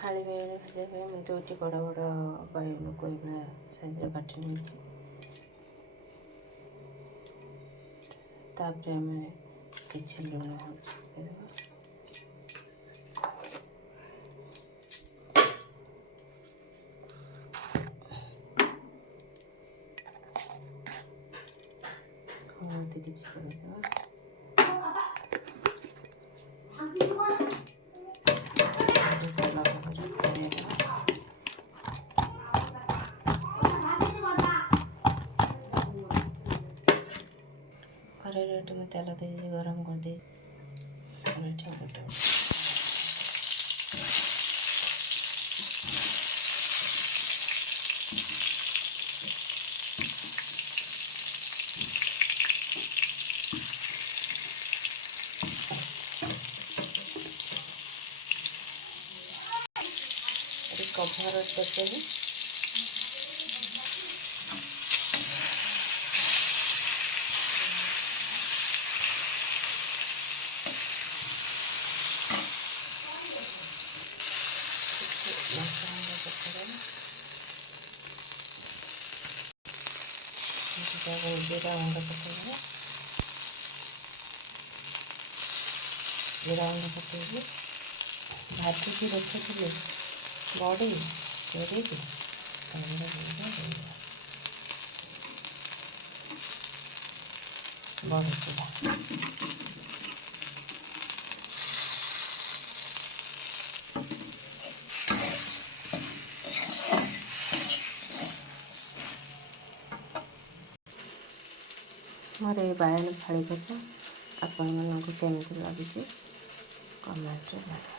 फाड़ी बाइगण भाजा मैं दुईटी बड़ बड़ बाइगण को साइज काटी नहीं तापर आम कि लुण हल्दी किसी पकईदेवा कढ़ाई में तेल दे गरम कर दे कभर करते जीरा गुंड पकड़ जीरा गुंड पकड़ भाजी रखी बड़ी चोरी बड़ी चूड़ा मोर ये बाइगण फाड़ी भजा आपण मानक केमिति लगी कमेंट।